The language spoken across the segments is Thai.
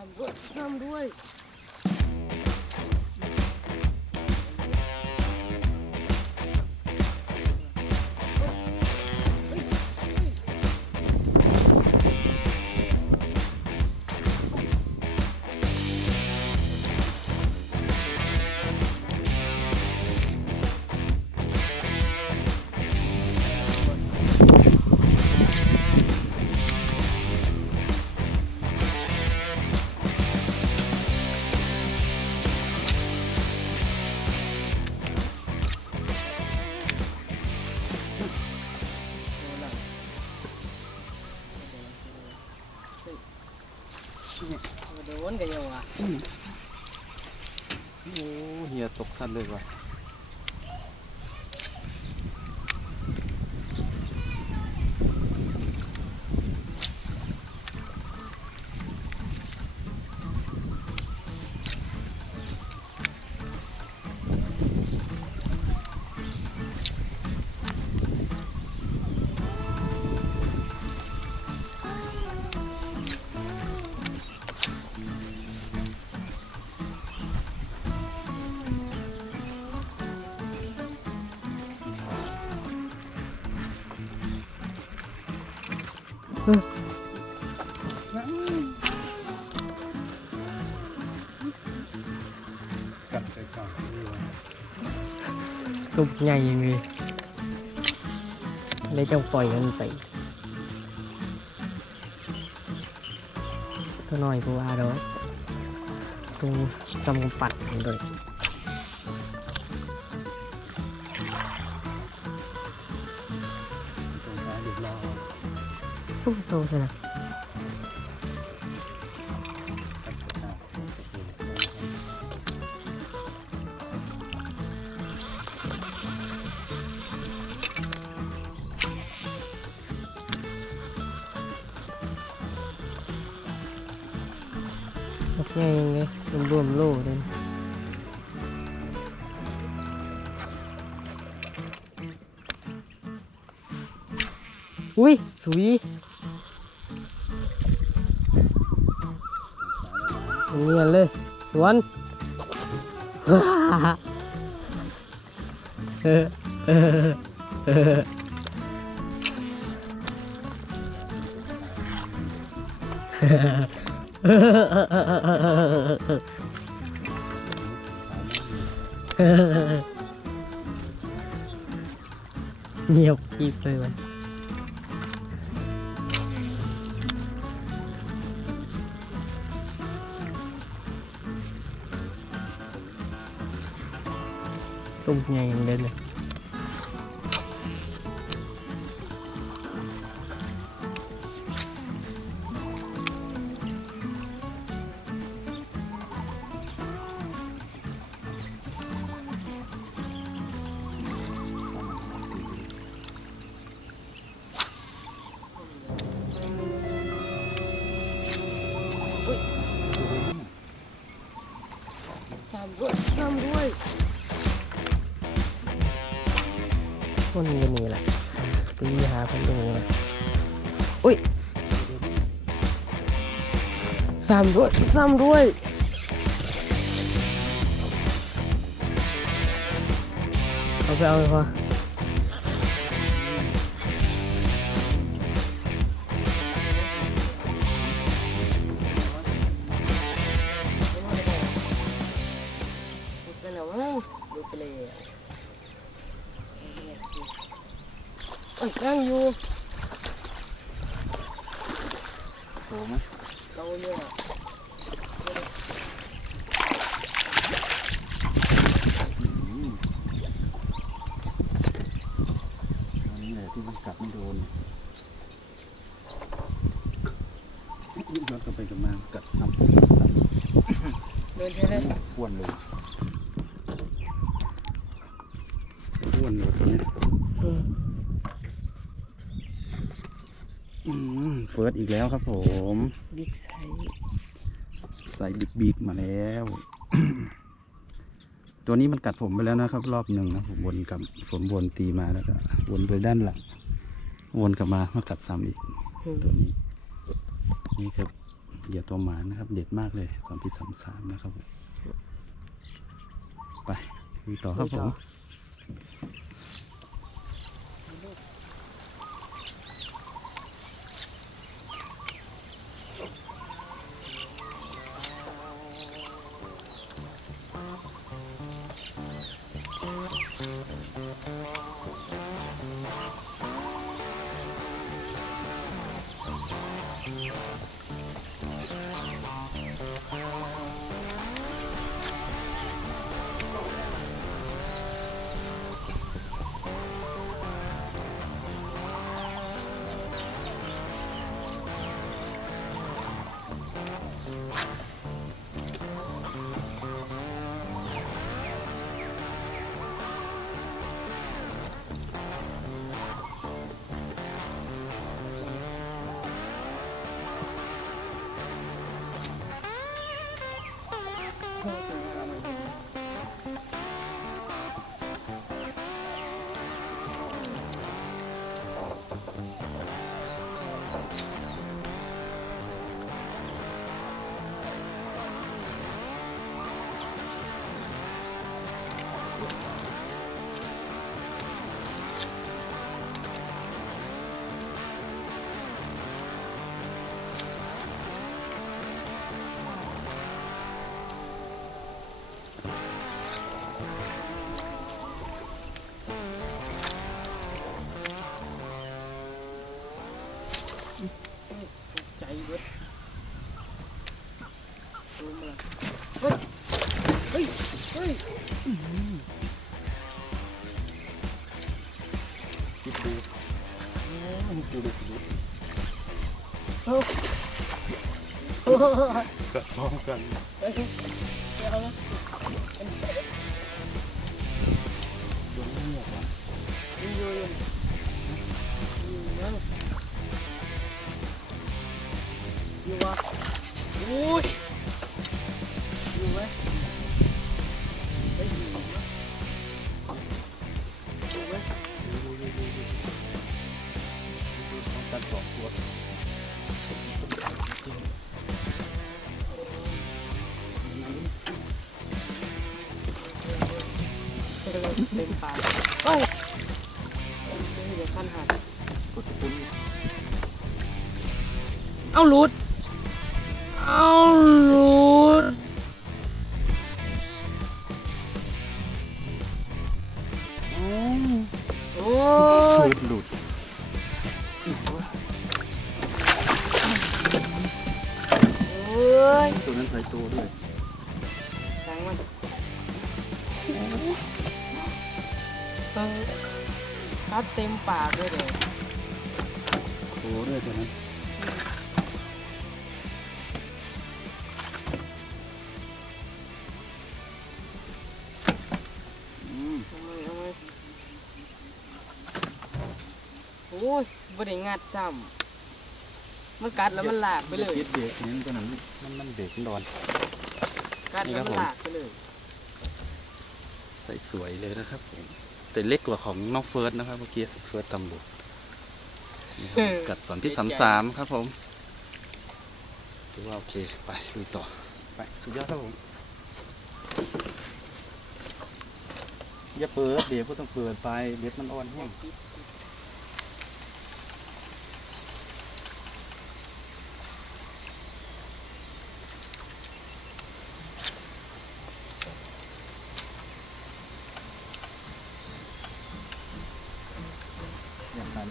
ด้วยโดนกันยังวะโอ้เฮียตกสั้นเลยว่ะกัดไปก่อนตุกใหญ่ยังไงเลยจะปล่อยมันไปตัวน้อยกูว่าดอกตัวสมปัดเลยสู้โซ่ใช่ไหมง่ายยังไงรวมโล่เลยอุ้ยสวยเนียนเลยสวนเงียบกริบเลยมันตุ้มใหญ่ยังเล่นเลยซ้ำด้วยคนนี้นี่แหละตีหาคนตรงนี้แหละอุ้ยซ้ำด้วยเอาไปเอาเลยพอนั่งอยู่โตไหมโตเยอะอันนี้แหละที่มันกัดไม่โดนย้อนกลับไปกลับมากัดซ้ำเดินใช่ไหมอ้วนเลยอ้วนเลยตัวนี้เฟิร์สอีกแล้วครับผมบิ๊กไซส์ใส่บิ๊กมาแล้ว ตัวนี้มันกัดผมไปแล้วนะครับรอบหนึ่งนะผมวนตีมาแล้วก็วนไปด้านหลังวนกลับมากัดซ้ำอีกตัวนี้นี่ครับ เหยื่อตัวหมานะครับ เด็ดมากเลย2.33นะครับผมไปดูต่อครับผม ใจเบิดเฮ้ยเฮ้ยจิบดูดูดูกระท้องกันเอาละโดนเงียบว่ะอยู่วะอุ้ยอยู่ไหมไม่อยู่นะอยู่ไหมต้องการสองตัวเต็มปากเฮ้ยเดี๋ยวขั้นหักกดปุ่มเอาหลุดโอ้ยหลุดโอ้ยตัวนั้นใส่ตัวด้วยช่างมันตัดเต็มปากด้วยเลยโอ้ด้วยตัวนั้นโอ้ยบ่ได้งัดซ้ำมันกัดแล้วมันหลากไปเลย เบรกนี่ตัวนั้นมันเบรกดอน กัดแล้วมันหลากไปเลย ใส่สวยเลยนะครับผมแต่เล็กกว่าของน้องเฟิร์สนะครับเมื่อกี้เฟิร์สตำรวจกัด2.33ครับผมถือว่าโอเคไปดูต่อไปสุดยอดครับผมอย่าเปิดเดี๋ยวก็ต้องเปิดไปเบ็ดมันอ่อนแห้งอย่างนั้น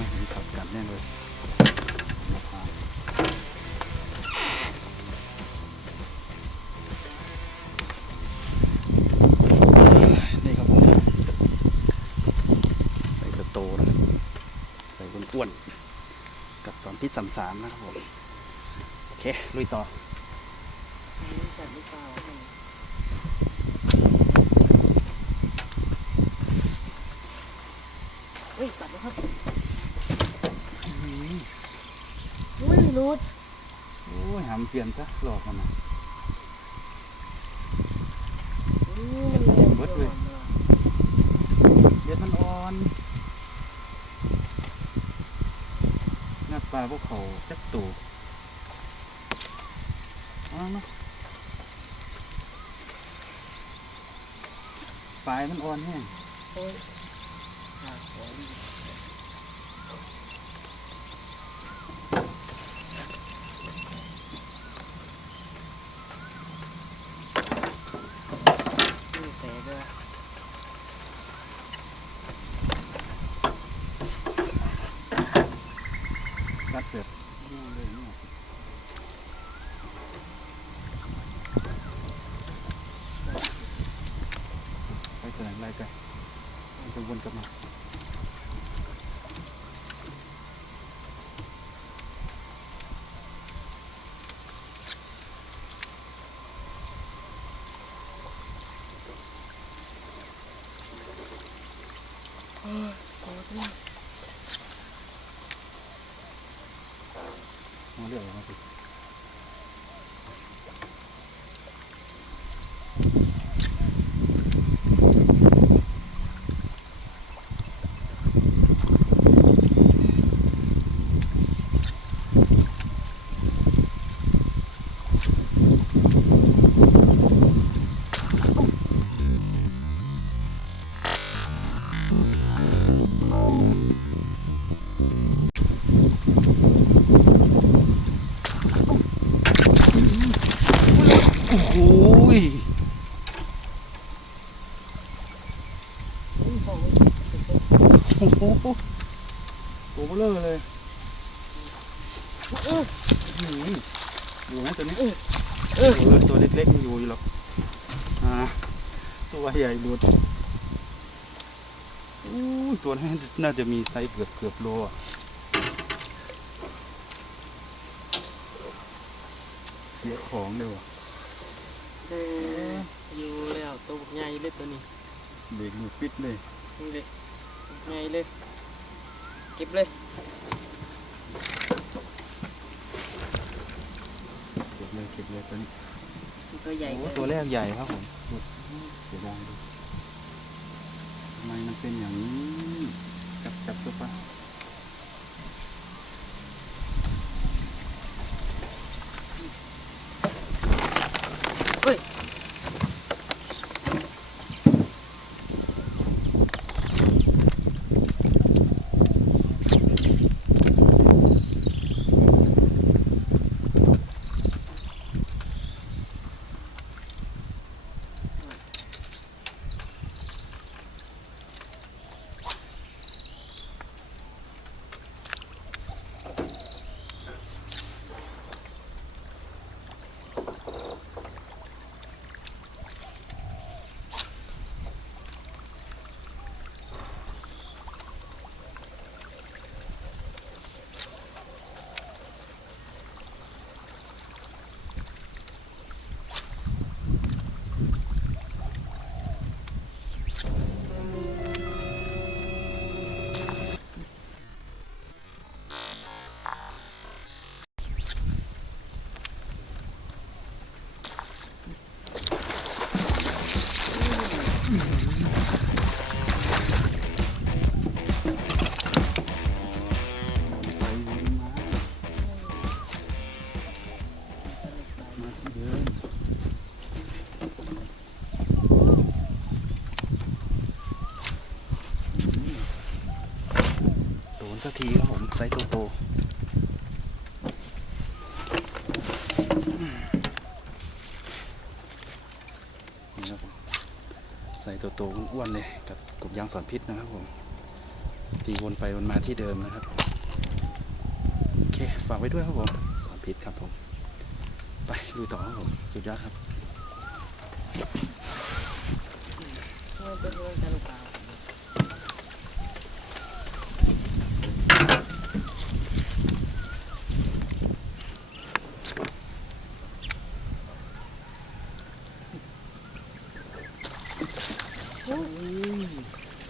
นะเห็นขับกันแน่เลยนี่ครับผมใส่โตๆนะครับใส่อ้วนๆกับ2 พิษ 3 นะครับผมโอเคลุยต่อจัดหรือเปล่าเฮ้ยตัดแล้วครับอุ้ยรูดโอ้ยหามเปลี่ยนซะหลอกมันนะมันเลยเบิดเลยเด็ดมันอ่อนงัดปลาพวกเขาจักตูเอาเนาะปลายมันอ่อนแห้งกัดเสร็จเลยไปตัวไหนไล่กันมันจะวนกลับมามาเรื่อยมาสิโอ้ยโอ้โหโอ้โหเลอะเลยอยู่ไหมตัวนี้ตัวเล็กๆมันอยู่หรอกตัวใหญ่หลุดตัวนี้น่าจะมีไซส์เกือบโลเสียของเลยว่ะอยู่แล้วตัวใหญ่เลยตัวนี้เด็กมือปิดเลยนี่เลยใหญ่เลยเก็บเลยตัวนี้ตัวใหญ่ตัวแรกใหญ่ครับผมเสียดายดูทำไมมันเป็นอย่างนี้จับตัวปลาเฮ้ยสักทีครับผมไซส์โตนี่ครับผมไซส์โตอ้วนๆเลยกับกบยางสอนพิษนะครับผม ตีวนไปวนมาที่เดิมนะครับโอเคฝากไว้ด้วยครับผมสอนพิษครับผมไปลุยต่อครับผมสุดยอดครับ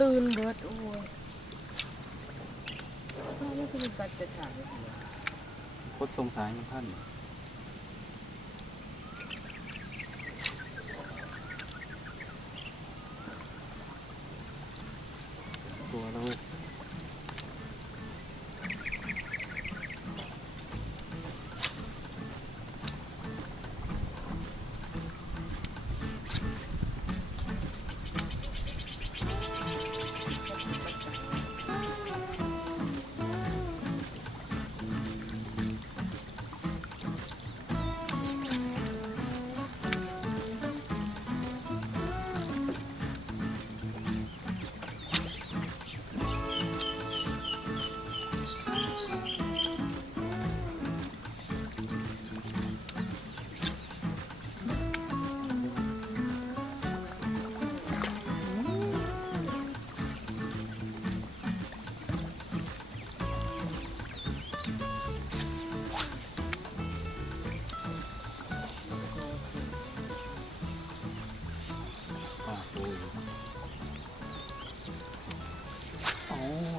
ตื่นเบิดโอ้ยไม่คือการจะถ่าย โคตรทรงสายมันพันตัวเรา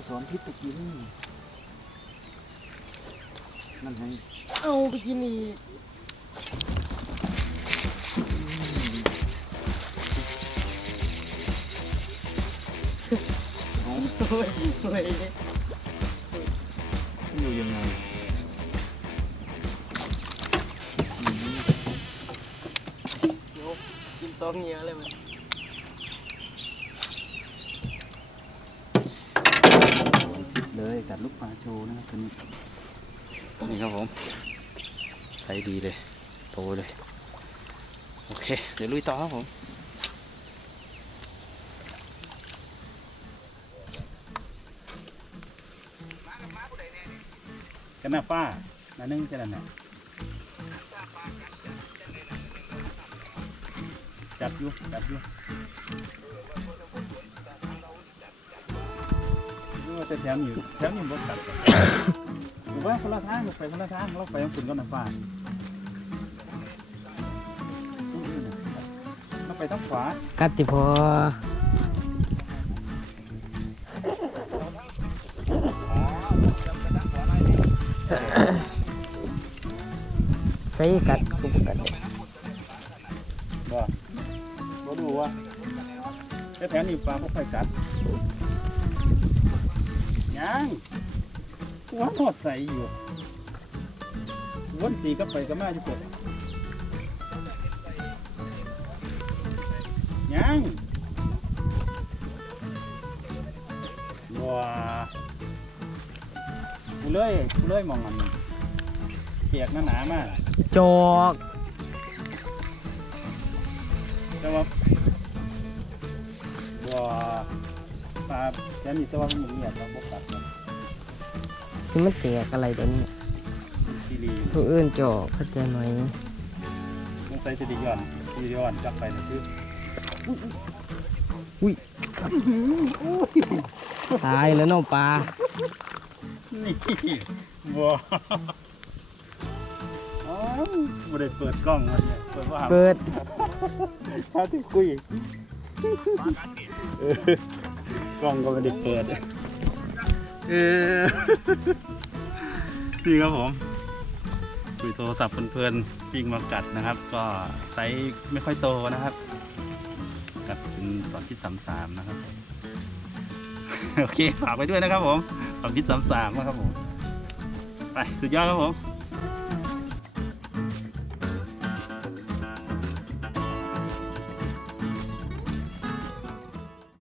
สอนพิษไปกินนั่นไง เอาไปกินอีกโอ้ยโอ้ย อยู่ยังไง เดี๋ยวกินซองเงี้ยเลยมัน เลยกัดลูกปลาโชว์นะครับตัวนี้นี่ครับผมไซส์ดีเลยโตเลยโอเคเดี๋ยวลุยต่อครับผมกันหน้าป้าหน้านึ่งจะนั่นแหละจับอยู่นี่ว่าจะแถมอยู่บนตัดผมว่าคนละทางไปคนละทางเราไปยังคุณก็น้ำป้าเราไปทางขวา กัดติพอใส่กัดกุบกัด บ่ดูว่าจะแถมอยู่ปลาพวกไฟกัดยังหัวหอดใส่อยู่วนตีก็ไปก็มาอยู่กดยังว้ากูเลยมองมันเปียกหนาๆมาก จอก แต่ว่าปลาแค่นี้แต่ว่ามันเหนียวเราบกัดนะ ที่มันแจกอะไรตัวนี้ ซีรี ผู้อื่นจอกเข้าใจไหม ต้องใส่ซีรีย้อนกลับไปนะคือ ตายแล้วน้องปลา นี่ว้าวอ๋อไม่ได้เปิดกล้องเลยเนี่ยเปิดว่า เปิด ถ้าที่คุยกล้องก็ไม่ได้เปิดนี่ครับผมคุยโทรศัพท์เพลินๆปิ้งมากัดนะครับ ก็ไซส์ไม่ค่อยโตนะครับ กัดเป็น2.33นะครับโอเคฝากไปด้วยนะครับผม2.33นะครับผมไปสุดยอดครับผม